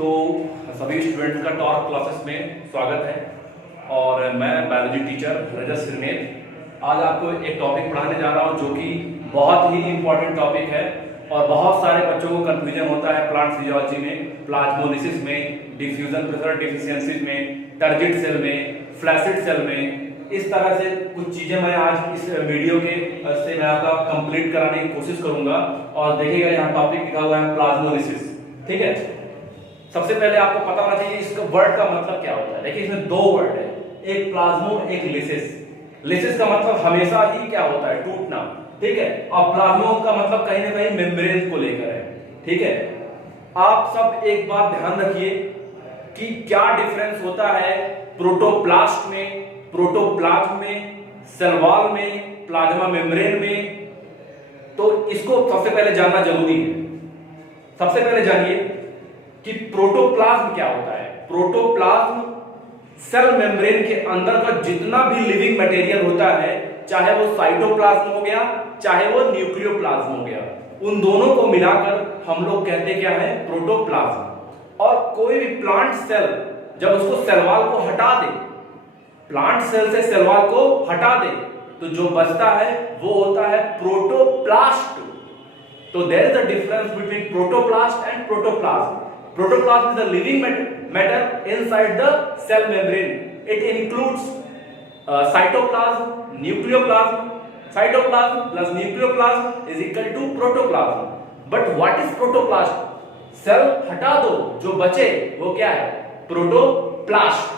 तो सभी स्टूडेंट्स का टॉप क्लासेस में स्वागत है और मैं बायोलॉजी टीचर रजत सिरमेल आज आपको एक टॉपिक पढ़ाने जा रहा हूं जो कि बहुत ही इंपॉर्टेंट टॉपिक है और बहुत सारे बच्चों को कंफ्यूजन होता है प्लांट फिजियोलॉजी में, प्लाज्मोलिसिस में, डिफ्यूजन प्रेशर डिफिशियंसीज में, टर्जिट सेल में, फ्लैसिड सेल में। इस तरह से कुछ चीजें मैं आज इस वीडियो के से मैं आपका कंप्लीट कराने की कोशिश करूंगा। और देखिएगा यहाँ टॉपिक लिखा हुआ है प्लाज्मोलिसिस। ठीक है, सबसे पहले आपको पता होना चाहिए इसका वर्ड का मतलब क्या होता है। देखिए इसमें दो वर्ड है, एक प्लाज्मो एक लिसिस। लिसिस का मतलब हमेशा ही क्या होता है, टूटना। ठीक है, और प्लाज्मो का मतलब कहीं ना कहीं मेम्ब्रेन को लेकर है। ठीक है, आप सब एक बात ध्यान रखिए कि क्या डिफरेंस होता है प्रोटोप्लास्ट में, प्रोटोप्लाज्म में, सेल वॉल में, प्लाज्मा मेम्ब्रेन में। तो इसको सबसे पहले जानना जरूरी है। सबसे पहले जानिए कि प्रोटोप्लाज्म क्या होता है। प्रोटोप्लाज्म सेल मेम्ब्रेन के अंदर का जितना भी लिविंग मटेरियल होता है, चाहे वो साइटोप्लाज्म हो गया चाहे वो न्यूक्लियोप्लाज्म हो गया, उन दोनों को मिलाकर हम लोग कहते क्या है, प्रोटोप्लाज्म। और कोई भी प्लांट सेल जब उसको सेल वॉल को हटा दे, प्लांट सेल से सेल वॉल को हटा दे, तो जो बचता है वो होता है प्रोटोप्लास्ट। तो there is a difference between protoplast and protoplasm. Protoplasm is a living matter inside the cell membrane. It includes cytoplasm, nucleoplasm. Cytoplasm plus nucleoplasm is equal to protoplasm. But what is protoplasm? Cell हटा दो, जो बचे वो क्या है, protoplast.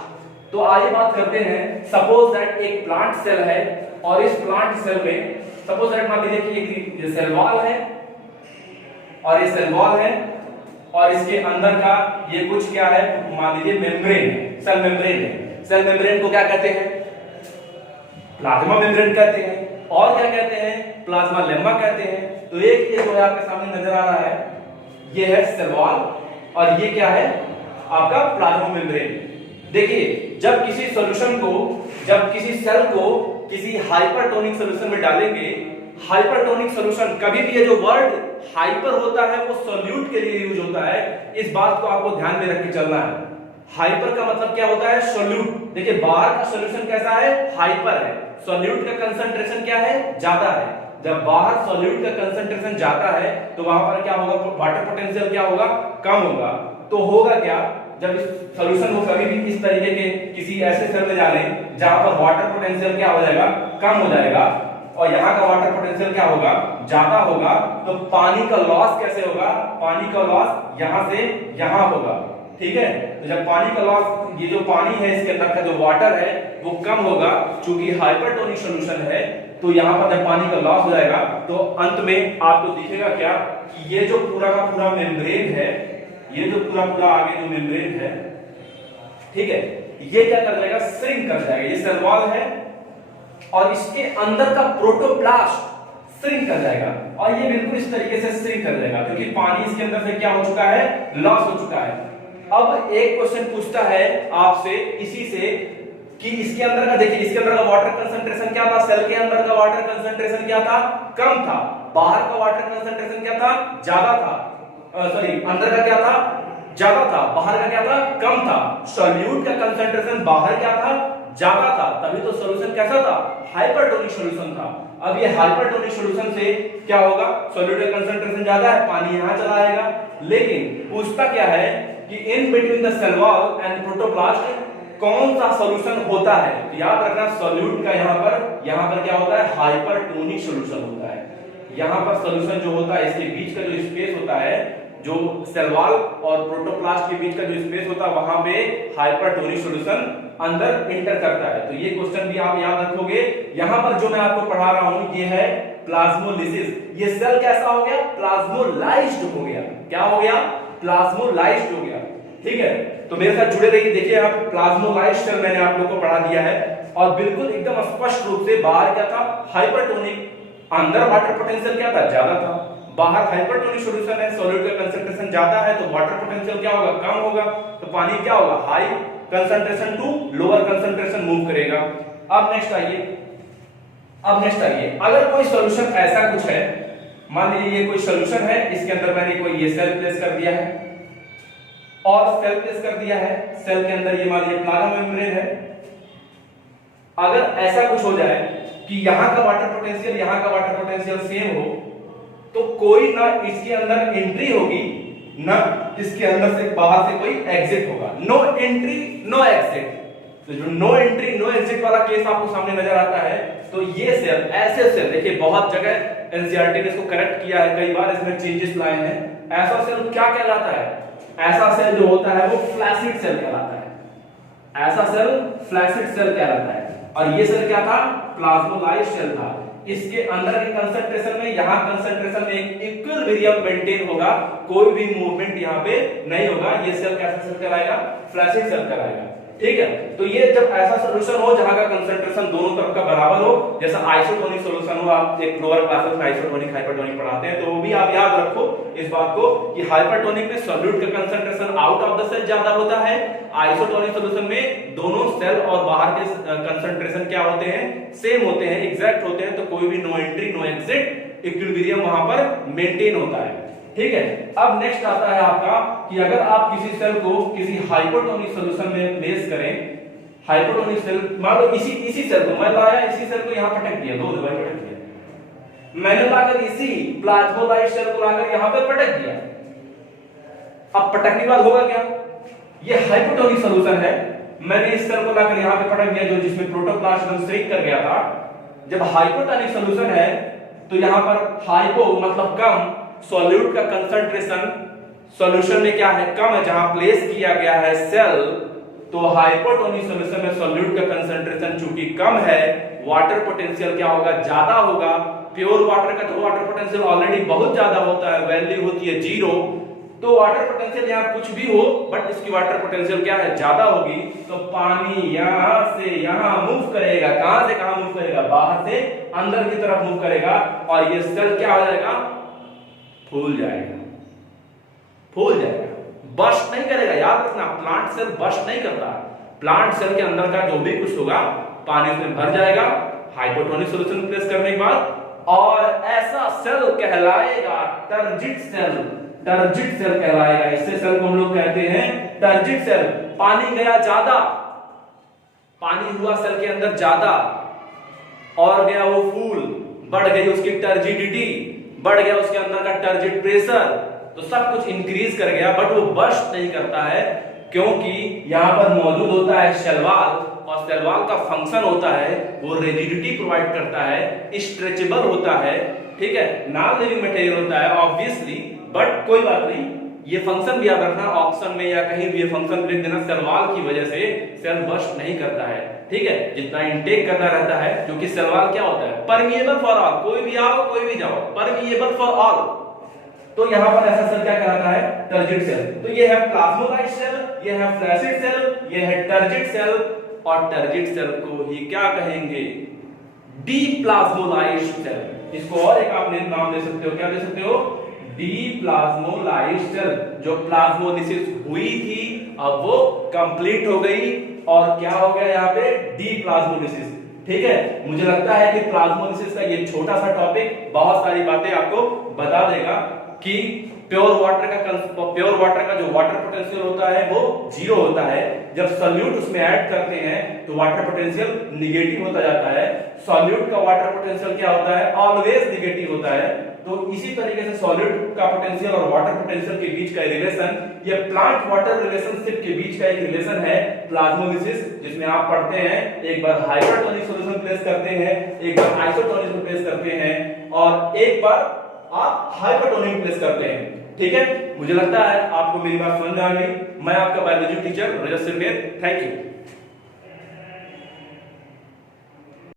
तो आइए बात करते हैं. सपोज दैट एक प्लांट सेल है और इस प्लांट सेल में सपोज दैट मान लीजिए कि ये सेल वॉल है और ये सेल वॉल है और इसके अंदर का ये कुछ क्या है, मान लीजिए मेम्ब्रेन है, सेल मेम्ब्रेन है. सेल मेम्ब्रेन को क्या कहते हैं, प्लाज्मा मेम्ब्रेन कहते हैं. और क्या कहते हैं, प्लाज्मा लेम्मा कहते हैं. तो एक जो है आपके सामने नजर आ रहा है, ये है सेल वॉल और ये क्या है आपका प्लाज्मा मेम्ब्रेन. देखिए जब किसी सॉल्यूशन को, जब किसी सेल को किसी हाइपरटोनिक सॉल्यूशन में डालेंगे, हाइपरटोनिक सॉल्यूशन, कभी भी ये जो वर्ड हाइपर होता है वो सॉल्यूट के लिए यूज होता है. इस बात को आपको ध्यान में रख के चलना है. हाइपर का मतलब क्या होता है, सॉल्यूट. देखिए बाहर का सॉल्यूशन कैसा है, हाइपर है. सॉल्यूट का कंसंट्रेशन क्या है, ज्यादा है. जब बाहर सॉल्यूट का कंसंट्रेशन ज्यादा है तो वहां पर क्या होगा, वाटर पोटेंशियल क्या होगा, कम होगा. तो होगा क्या, जब इस सॉल्यूशन को कभी भी इस तरीके के किसी ऐसे सेल में डालें जहां पर वाटर पोटेंशियल क्या हो जाएगा, कम हो जाएगा, और यहाँ का वाटर पोटेंशियल क्या होगा, ज्यादा होगा, तो पानी का लॉस कैसे होगा, पानी का लॉस यहाँ से यहाँ होगा. ठीक है, तो जब पानी का लॉस, ये जो पानी है इसके अंदर का जो वाटर है वो कम होगा, चूंकि हाइपरटोनिक सॉल्यूशन है. तो यहाँ पर जब पानी का लॉस हो जाएगा तो अंत में आपको दिखेगा क्या, कि ये जो पूरा का पूरा मेम्ब्रेन है, ये जो पूरा आगे जो मेम्ब्रेन है, ठीक है, ये क्या कर जाएगा, श्रिंक कर जाएगा. ये सेल वॉल है और इसके अंदर का प्रोटोप्लास्ट श्रिंक कर जाएगा और ये बिल्कुल इस तरीके से श्रिंक कर जाएगा क्योंकि पानी इसके अंदर से क्या हो चुका है, लॉस हो चुका है. अब एक क्वेश्चन पूछता है आपसे इसी से कि इसके अंदर का, देखिए इसके अंदर का वाटर कंसंट्रेशन क्या था, सेल के अंदर का वाटर कंसंट्रेशन क्या था, कम था. बाहर का वाटर कंसंट्रेशन क्या था, ज्यादा था. सॉरी, अंदर का क्या था, ज्यादा था. बाहर का क्या था, कम था. सॉल्यूट का कंसंट्रेशन बाहर क्या था, ज्यादा था. तभी तो सॉल्यूशन कैसा था, हाइपरटोनिक सॉल्यूशन था. अब ये हाइपरटोनिक सॉल्यूशन से क्या होगा, सॉल्यूट का कंसंट्रेशन ज्यादा है, पानी यहां चला आएगा. लेकिन पूछता क्या है कि in between the cell wall and protoplast कौन सा सॉल्यूशन होता है. तो याद रखना सॉल्यूट का यहाँ पर क्या होता है, हाइपरटोनिक सॉल्यूशन होता है. यहाँ पर सॉल्यूशन जो होता है, इसके बीच का जो स्पेस होता है, जो सेल वॉल और प्रोटोप्लास्ट के बीच का जो स्पेस होता है, वहां पे हाइपरटोनिक सॉल्यूशन अंदर इंटर करता है. तो ये क्वेश्चन भी आप याद रखोगे. यहां पर जो मैं आपको पढ़ा रहा हूं ये है प्लाज्मोलिसिस. ये सेल कैसा हो गया, प्लाज्मोलाइज्ड हो गया. क्या हो गया, प्लाज्मोलाइज्ड हो गया. ठीक है, तो मेरे साथ जुड़े रहिए. देखिए आप प्लाज्मोलाइज्ड सेल मैंने आप लोगों को पढ़ा दिया है और बिल्कुल एकदम स्पष्ट रूप से बाहर क्या था, हाइपरटोनिक, अंदर वाटर पोटेंशियल क्या था, ज्यादा था. बाहर हाइपरटोनिक सॉल्यूशन है, सॉल्यूट का कंसंट्रेशन ज्यादा है तो वाटर पोटेंशियल क्या होगा, कम होगा. तो पानी क्या होगा, high concentration to lower concentration move करेगा. अब नेक्स्ट आइए, अगर कोई सॉल्यूशन ऐसा कुछ है, मान लीजिए ये कोई सॉल्यूशन है, इसके अंदर मैंने कोई ये सेल प्लेस कर दिया है, और सेल प्लेस कर दिया है। सेल के अंदर ये मान लीजिए प्लाज्मा मेम्ब्रेन है। अगर ऐसा कुछ हो जाए कि यहां का वाटर पोटेंशियल यहां का वाटर पोटेंशियल सेम हो, तो कोई ना इसके अंदर एंट्री होगी ना इसके अंदर से बाहर से कोई एग्जिट होगा। No entry no exit. तो जो नो एंट्री नो एग्जिट वाला केस आपको सामने नजर आता है, तो ये सेल ऐसे सेल देखिए बहुत जगह एनसीईआरटी ने इसको करेक्ट किया है, कई बार इसमें चेंजेस लाए हैं। ऐसा सेल क्या कहलाता है? ऐसा सेल जो होता है वो फ्लैसिड सेल कहलाता है। ऐसा सेल फ्लैसिड सेल कहलाता है। और ये सेल क्या था? प्लाज्मोलाइज्ड सेल था। इसके अंदर के कंसंट्रेशन में यहां कंसंट्रेशन में एक इक्विलिब्रियम मेंटेन होगा, कोई भी मूवमेंट यहां पे नहीं होगा। ये सेल कैसा सेल कहलाएगा? फ्लैसिड सेल कहलाएगा। ठीक है, तो ये जब ऐसा सॉल्यूशन हो जहां का कंसंट्रेशन दोनों तरफ का बराबर हो, जैसा आइसोटोनिक सॉल्यूशन हो, आप एक लोअर क्लासेस में आइसोटोनिक हाइपरटोनिक पढ़ाते हैं, तो वो भी आप याद रखो इस बात को कि हाइपरटोनिक में सॉल्यूट का concentration out of the cell ज्यादा होता है, आइसोटोनिक सॉल्यूशन में दोनों सेल और बाहर के कंसंट्रेशन क्या होते हैं? सेम होते हैं, एग्जैक्ट होते हैं। तो कोई भी no entry no exit, equilibrium वहां पर मेंटेन होता है। ठीक है, अब नेक्स्ट आता है आपका कि अगर आप किसी सेल को किसी हाइपोटोनिक सॉल्यूशन में प्लेस करें, हाइपोटोनिक सेल मान लो इसी सेल को मैं लाया, इसी सेल को यहां पटक दिया, दो दबाई पटक दिया, मैंने लाकर इसी प्लाज्मोलाइज्ड सेल को लाकर यहां पे पटक दिया। अब पटकने के बाद होगा क्या? ये हाइपोटोनिक सॉल्यूशन है, मैंने इस सेल को लाकर यहां पे पटक दिया जो जिसमें प्रोटोप्लाज्म श्रिंक कर गया था। जब हाइपोटोनिक सॉल्यूशन है तो यहां पर हाइपो मतलब कम, सॉल्यूट का कंसंट्रेशन सॉल्यूशन में क्या है? कम है। जहां प्लेस किया गया है सेल, तो हाइपोटोनिक सॉल्यूशन में सॉल्यूट का कंसंट्रेशन चूंकि कम है, वाटर पोटेंशियल क्या होगा? ज्यादा होगा। प्योर वाटर का तो वाटर पोटेंशियल ऑलरेडी बहुत ज्यादा होता है, वैल्यू होती है 0। तो वाटर पोटेंशियल यहां कुछ भी हो बट इसकी वाटर पोटेंशियल क्या है? ज्यादा होगी। तो पानी यहां से यहां मूव करेगा। कहां से कहां मूव करेगा? बाहर से अंदर की तरफ मूव करेगा और ये सेल क्या हो जाएगा? फूल जाएगा, फूल जाएगा, बस्ट नहीं करेगा। याद रखना, प्लांट सेल बस्ट नहीं करता। प्लांट सेल के अंदर का जो भी कुछ होगा पानी उसमें भर जाएगा हाइपोटोनिक सॉल्यूशन प्लेस करने के बाद, और ऐसा सेल कहलाएगा टर्जिट सेल। टर्जिट सेल कहलाएगा। इससे सेल को हम लोग कहते हैं टर्जिट सेल। पानी गया ज्यादा, पानी हुआ सेल के अंदर ज्यादा और गया वो फूल, बढ़ गई उसकी टर्जिडिटी, बढ़ गया उसके अंदर का टर्जिट प्रेशर, तो सब कुछ इंक्रीज कर गया बट वो बस्ट नहीं करता है, क्योंकि यहां पर मौजूद होता है सेल वॉल, और सेल वॉल का फंक्शन होता है वो रिजिडिटी प्रोवाइड करता है, स्ट्रेचेबल होता है। ठीक है, नॉन लिविंग मटेरियल होता है ऑब्वियसली, बट कोई बात नहीं, ये फंक्शन भी याद रखना। ऑप्शन में या कहीं भी ये फंक्शन लिख देना, सेल वॉल की वजह से सेल बस्ट नहीं करता है। ठीक है, जितना इनटेक करना रहता है, क्योंकि सेल वॉल क्या होता है? परमिएबल फॉर ऑल, कोई भी आओ कोई भी जाओ, परमिएबल फॉर ऑल। तो यहां पर ऐसा सेल क्या कहलाता है? Turgid cell. तो ये है प्लाज्मोलाइज्ड सेल, ये है फ्लैसिड सेल, ये है टर्जिट सेल, और टर्जिट सेल को ही क्या कहेंगे? डीप्लाज्मोलाइज्ड सेल। इसको और एक आपने नाम दे सकते हो, क्या दे सकते हो? डीप्लाज्मोलाइज्ड सेल। जो प्लाज्मोलिसिस हुई थी अब वो कंप्लीट हो गई, और क्या हो गया यहाँ पे? डीप्लाज्मोलिसिस। ठीक है, मुझे लगता है कि प्लाज्मोलिसिस का ये छोटा सा टॉपिक बहुत सारी बातें आपको बता देगा कि प्योर वाटर का जो वाटर पोटेंशियल होता है वो 0 होता है। जब सॉल्यूट उसमें ऐड करते हैं तो वाटर पोटेंशियल निगेटिव होता जाता है। सॉल्यूट का वाटर पोटेंशियल क्या होता है? ऑलवेज निगेटिव होता है। तो इसी तरीके से सॉल्यूट का पोटेंशियल और वाटर पोटेंशियल के बीच का रिलेशन, ये प्लांट वाटर रिलेशनशिप के बीच का एक रिलेशन है प्लाज्मोलिसिस, जिसमें आप पढ़ते हैं एक बार हाइपरटोनिक सॉल्यूशन प्लेस करते हैं, एक बार आइसोटोनिक में प्लेस करते हैं, और एक बार आप हाइपरटोनिक प्लेस करते हैं। ठीक है, मुझे लगता है आपको मेरी बात समझ में आ गई। मैं आपका biology teacher Rajat Sirmer, thank you.